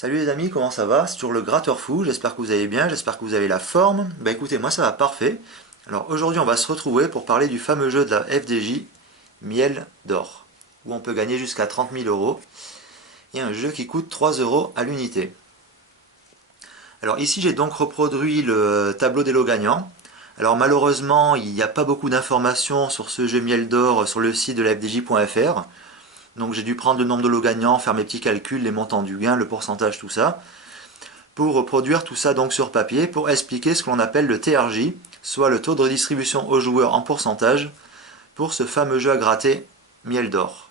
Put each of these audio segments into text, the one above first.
Salut les amis, comment ça va? C'est toujours le gratteur fou, j'espère que vous allez bien, j'espère que vous avez la forme. Bah écoutez, moi ça va parfait. Alors aujourd'hui on va se retrouver pour parler du fameux jeu de la FDJ, Miel d'or, où on peut gagner jusqu'à 30 000 euros, et un jeu qui coûte 3 euros à l'unité. Alors ici j'ai donc reproduit le tableau des lots gagnants. Alors malheureusement il n'y a pas beaucoup d'informations sur ce jeu Miel d'or sur le site de la FDJ.fr. Donc j'ai dû prendre le nombre de lots gagnants, faire mes petits calculs, les montants du gain, le pourcentage, tout ça, pour reproduire tout ça donc sur papier, pour expliquer ce que l'on appelle le TRJ, soit le taux de redistribution aux joueurs en pourcentage, pour ce fameux jeu à gratter Miel d'or.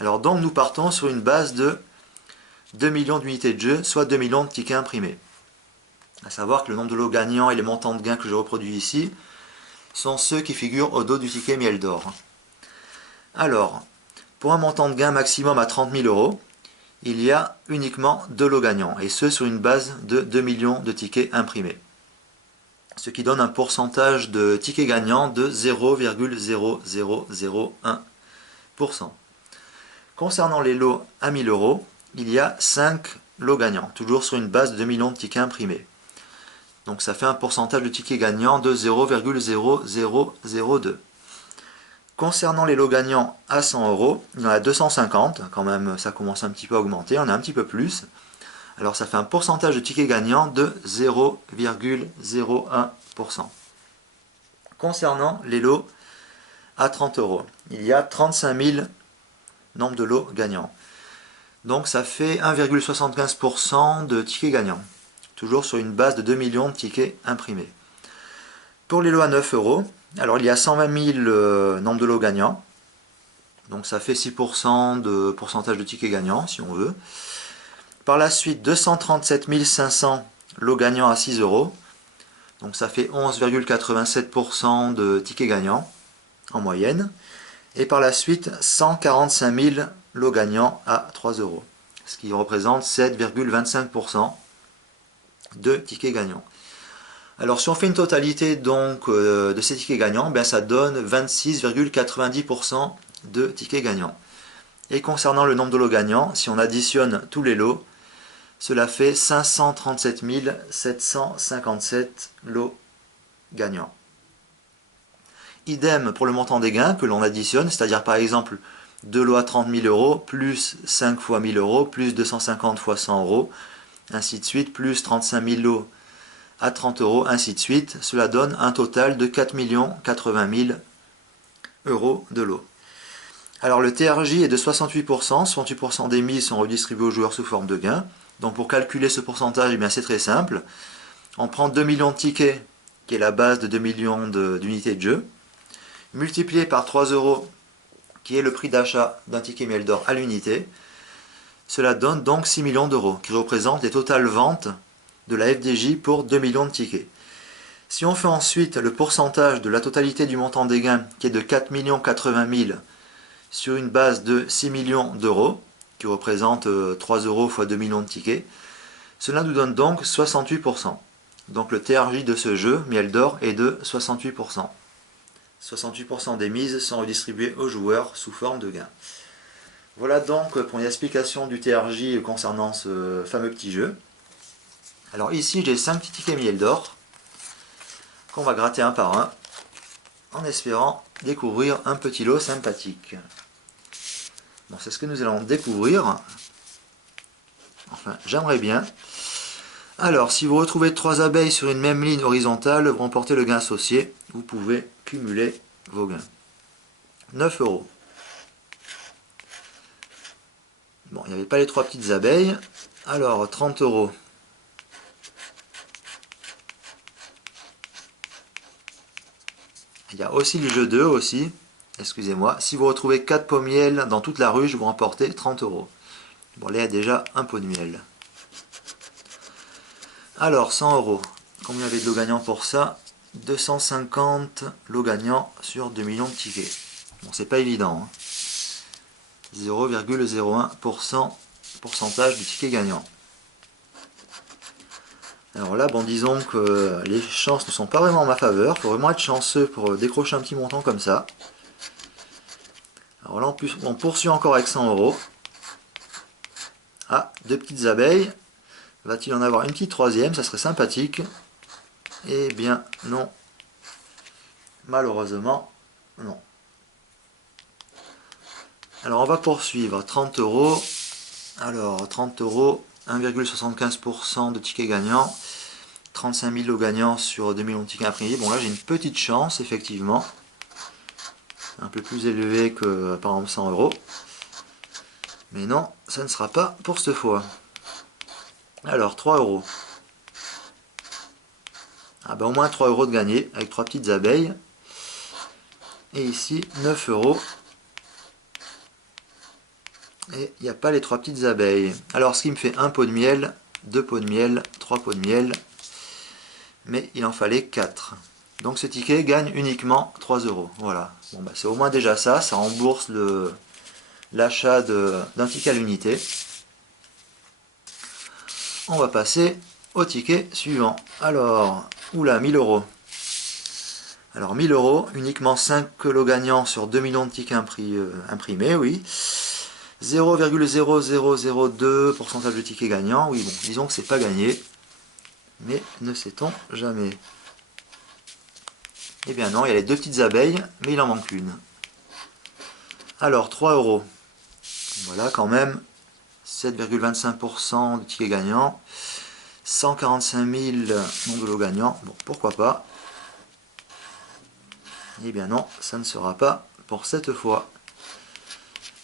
Alors donc nous partons sur une base de 2 millions d'unités de jeu, soit 2 millions de tickets imprimés. A savoir que le nombre de lots gagnants et les montants de gains que je reproduis ici sont ceux qui figurent au dos du ticket Miel d'or. Alors, pour un montant de gain maximum à 30 000 euros, il y a uniquement 2 lots gagnants, et ce sur une base de 2 millions de tickets imprimés. Ce qui donne un pourcentage de tickets gagnants de 0,0001%. Concernant les lots à 1000 euros, il y a 5 lots gagnants, toujours sur une base de 2 millions de tickets imprimés. Donc ça fait un pourcentage de tickets gagnants de 0,0002. Concernant les lots gagnants à 100 euros, il y en a 250, quand même ça commence un petit peu à augmenter, on a un petit peu plus. Alors ça fait un pourcentage de tickets gagnants de 0,01%. Concernant les lots à 30 euros, il y a 35 000 nombres de lots gagnants. Donc ça fait 1,75% de tickets gagnants, toujours sur une base de 2 millions de tickets imprimés. Pour les lots à 9 euros, alors il y a 120 000 nombres de lots gagnants, donc ça fait 6% de pourcentage de tickets gagnants si on veut. Par la suite 237 500 lots gagnants à 6 euros, donc ça fait 11,87% de tickets gagnants en moyenne. Et par la suite 145 000 lots gagnants à 3 euros, ce qui représente 7,25% de tickets gagnants. Alors si on fait une totalité donc de ces tickets gagnants, ben, ça donne 26,90% de tickets gagnants. Et concernant le nombre de lots gagnants, si on additionne tous les lots, cela fait 537 757 lots gagnants. Idem pour le montant des gains que l'on additionne, c'est-à-dire par exemple 2 lots à 30 000 euros, plus 5 fois 1000 euros, plus 250 fois 100 euros, ainsi de suite, plus 35 000 lots à 30 euros, ainsi de suite. Cela donne un total de 4 080 000 euros de lots. Alors le TRJ est de 68%, 68% des mises sont redistribuées aux joueurs sous forme de gains. Donc pour calculer ce pourcentage, eh c'est très simple. On prend 2 millions de tickets, qui est la base de 2 millions d'unités de jeu, multiplié par 3 euros, qui est le prix d'achat d'un ticket Miel d'or à l'unité. Cela donne donc 6 millions d'euros, qui représentent les totales ventes de la FDJ pour 2 millions de tickets. Si on fait ensuite le pourcentage de la totalité du montant des gains, qui est de 4 080 000 sur une base de 6 millions d'euros, qui représente 3 euros x 2 millions de tickets, cela nous donne donc 68%. Donc le TRJ de ce jeu, Miel d'or, est de 68%. 68% des mises sont redistribuées aux joueurs sous forme de gains. Voilà donc pour une explication du TRJ concernant ce fameux petit jeu. Alors ici j'ai 5 petits tickets Miel d'or qu'on va gratter un par un en espérant découvrir un petit lot sympathique. Bon, c'est ce que nous allons découvrir. Enfin, j'aimerais bien. Alors, si vous retrouvez 3 abeilles sur une même ligne horizontale, vous remportez le gain associé. Vous pouvez cumuler vos gains. 9 euros. Bon, il n'y avait pas les 3 petites abeilles. Alors, 30 euros. Il y a aussi le jeu 2 aussi. Excusez-moi. Si vous retrouvez 4 pots miel dans toute la ruche, vous remportez 30 euros. Bon, là, il y a déjà un pot de miel. Alors, 100 euros. Combien il y avait de lots gagnants pour ça? 250 lots gagnants sur 2 millions de tickets. Bon, c'est pas évident. 0,01% pourcentage du ticket gagnant. Alors là, bon, disons que les chances ne sont pas vraiment en ma faveur. Il faut vraiment être chanceux pour décrocher un petit montant comme ça. Alors là, on poursuit encore avec 100 euros. Ah, deux petites abeilles. Va-t-il en avoir une petite troisième? Ça serait sympathique. Eh bien, non. Malheureusement, non. Alors, on va poursuivre. 30 euros. Alors, 30 euros, 1,75% de tickets gagnants. 35 000 lots gagnants sur 2 millions de tickets imprimés. Bon, là, j'ai une petite chance, effectivement. Un peu plus élevé que, par exemple, 100 euros. Mais non, ça ne sera pas pour cette fois. Alors, 3 euros. Ah ben, au moins 3 euros de gagné, avec 3 petites abeilles. Et ici, 9 euros. Et il n'y a pas les 3 petites abeilles. Alors, ce qui me fait un pot de miel, 2 pots de miel, 3 pots de miel. Mais il en fallait 4. Donc ce ticket gagne uniquement 3 euros. Voilà. Bon, bah, c'est au moins déjà ça. Ça rembourse l'achat d'un ticket à l'unité. On va passer au ticket suivant. Alors, oula, 1000 euros. Alors 1000 euros, uniquement 5 lots gagnants sur 2 millions de tickets imprimés, oui. 0,0002 pourcentage de tickets gagnants. Oui, bon, disons que c'est pas gagné. Mais ne sait-on jamais. Eh bien non, il y a les deux petites abeilles, mais il en manque une. Alors, 3 euros. Voilà, quand même, 7,25% de tickets gagnants. 145 000 nombre de lots gagnants. Bon, pourquoi pas. Eh bien non, ça ne sera pas pour cette fois.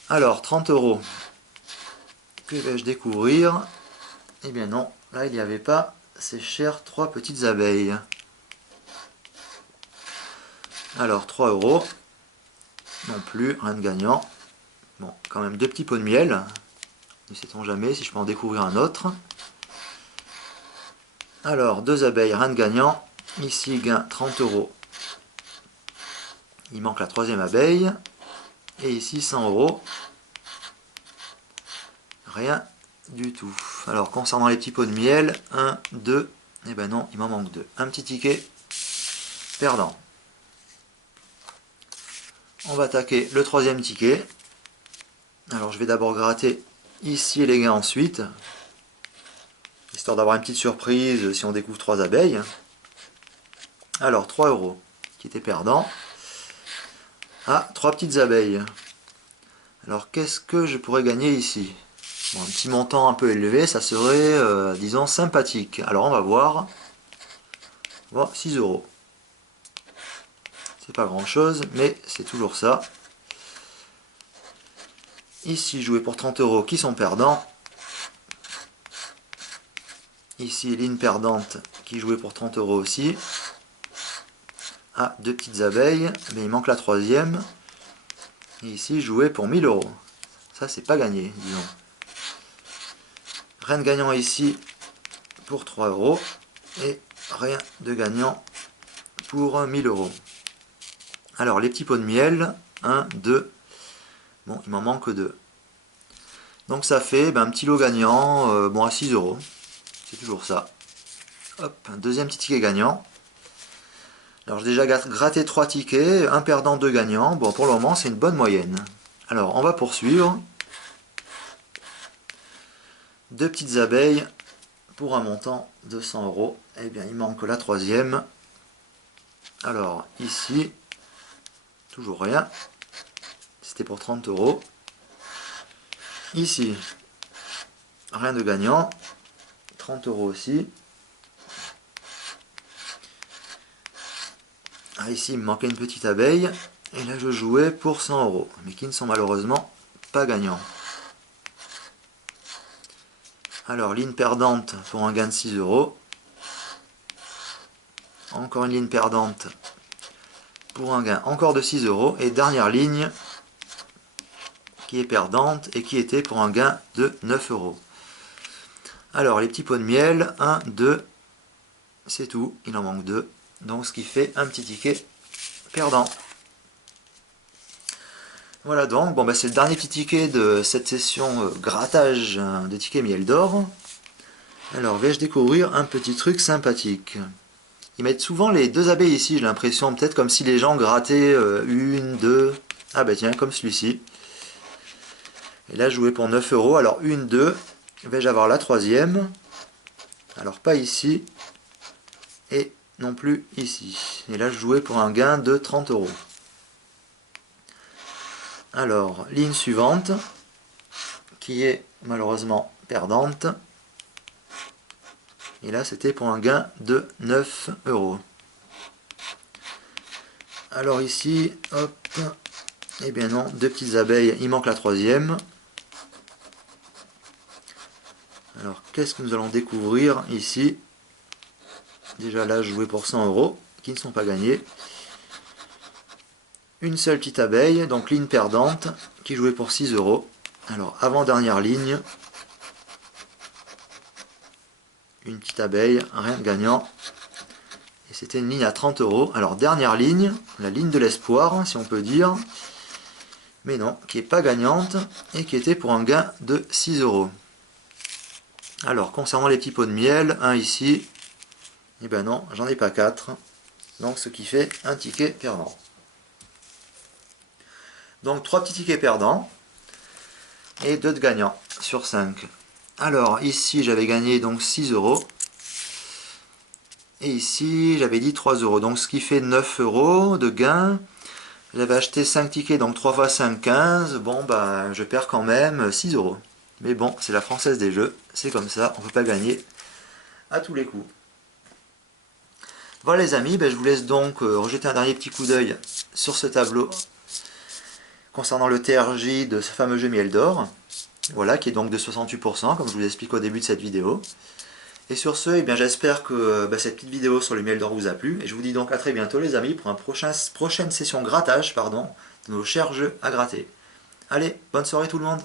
Alors, 30 euros. Que vais-je découvrir? Eh bien non, là il n'y avait pas ces chères 3 petites abeilles. Alors, 3 euros. Non plus, rien de gagnant. Bon, quand même 2 petits pots de miel. Ne sait-on jamais si je peux en découvrir un autre. Alors, 2 abeilles, rien de gagnant. Ici, gain 30 euros. Il manque la 3e abeille. Et ici, 100 euros. Rien du tout. Alors, concernant les petits pots de miel, 1, 2. Eh ben non, il m'en manque 2. Un petit ticket perdant. On va attaquer le 3e ticket. Alors, je vais d'abord gratter ici les gains ensuite. Histoire d'avoir une petite surprise si on découvre 3 abeilles. Alors, 3 euros qui était perdant. Ah, 3 petites abeilles. Alors, qu'est-ce que je pourrais gagner ici? Bon, un petit montant un peu élevé, ça serait, disons, sympathique. Alors, on va voir. Bon, 6 euros. C'est pas grand-chose, mais c'est toujours ça. Ici, jouer pour 30 euros qui sont perdants. Ici, ligne perdante qui jouait pour 30 euros aussi. Ah, 2 petites abeilles, mais il manque la 3e. Et ici, jouer pour 1000 euros. Ça, c'est pas gagné, disons. Rien de gagnant ici pour 3 euros. Et rien de gagnant pour 1000 euros. Alors, les petits pots de miel. 1, 2. Bon, il m'en manque 2. Donc, ça fait un petit lot gagnant bon, à 6 euros. C'est toujours ça. Hop, un deuxième petit ticket gagnant. Alors, j'ai déjà gratté 3 tickets. Un perdant, 2 gagnants. Bon, pour le moment, c'est une bonne moyenne. Alors, on va poursuivre. 2 petites abeilles pour un montant de 100 euros. Eh bien, il manque la 3e. Alors, ici, toujours rien. C'était pour 30 euros. Ici, rien de gagnant. 30 euros aussi. Ah, ici, il me manquait une petite abeille. Et là, je jouais pour 100 euros. Mais qui ne sont malheureusement pas gagnants. Alors, ligne perdante pour un gain de 6 euros. Encore une ligne perdante pour un gain encore de 6 euros. Et dernière ligne qui est perdante et qui était pour un gain de 9 euros. Alors, les petits pots de miel, 1, 2, c'est tout, il en manque 2. Donc, ce qui fait un petit ticket perdant. Voilà donc, bon, c'est le dernier petit ticket de cette session grattage de tickets miel d'or. Alors, vais-je découvrir un petit truc sympathique? Ils mettent souvent les 2 abeilles ici, j'ai l'impression, peut-être comme si les gens grattaient 1, 2. Ah bah tiens, comme celui-ci. Et là, je jouais pour 9 euros. Alors, 1, 2. vais-je avoir la troisième? Alors pas ici, et non plus ici. Et là je jouais pour un gain de 30 euros. Alors, ligne suivante, qui est malheureusement perdante. Et là c'était pour un gain de 9 euros. Alors ici, hop, eh bien non, deux petites abeilles, il manque la troisième. Alors qu'est-ce que nous allons découvrir ici? Déjà là, je jouais pour 100 euros, qui ne sont pas gagnés. Une seule petite abeille, donc ligne perdante, qui jouait pour 6 euros. Alors avant-dernière ligne, une petite abeille, rien de gagnant. Et c'était une ligne à 30 euros. Alors dernière ligne, la ligne de l'espoir, si on peut dire. Mais non, qui n'est pas gagnante et qui était pour un gain de 6 euros. Alors concernant les petits pots de miel, un ici, et ben non, j'en ai pas 4. Donc ce qui fait un ticket perdant. Donc 3 petits tickets perdants et 2 de gagnants sur 5. Alors ici j'avais gagné donc 6 euros. Et ici j'avais dit 3 euros. Donc ce qui fait 9 euros de gain. J'avais acheté 5 tickets, donc 3 fois 5, 15. Bon bah je perds quand même 6 euros. Mais bon, c'est la Française des jeux. C'est comme ça, on ne peut pas gagner à tous les coups. Voilà les amis, ben, je vous laisse donc rejeter un dernier petit coup d'œil sur ce tableau concernant le TRJ de ce fameux jeu Miel d'Or, voilà, qui est donc de 68%, comme je vous l'explique au début de cette vidéo. Et sur ce, eh bien, j'espère que cette petite vidéo sur le Miel d'Or vous a plu, et je vous dis donc à très bientôt les amis pour une prochaine session grattage de nos chers jeux à gratter. Allez, bonne soirée tout le monde!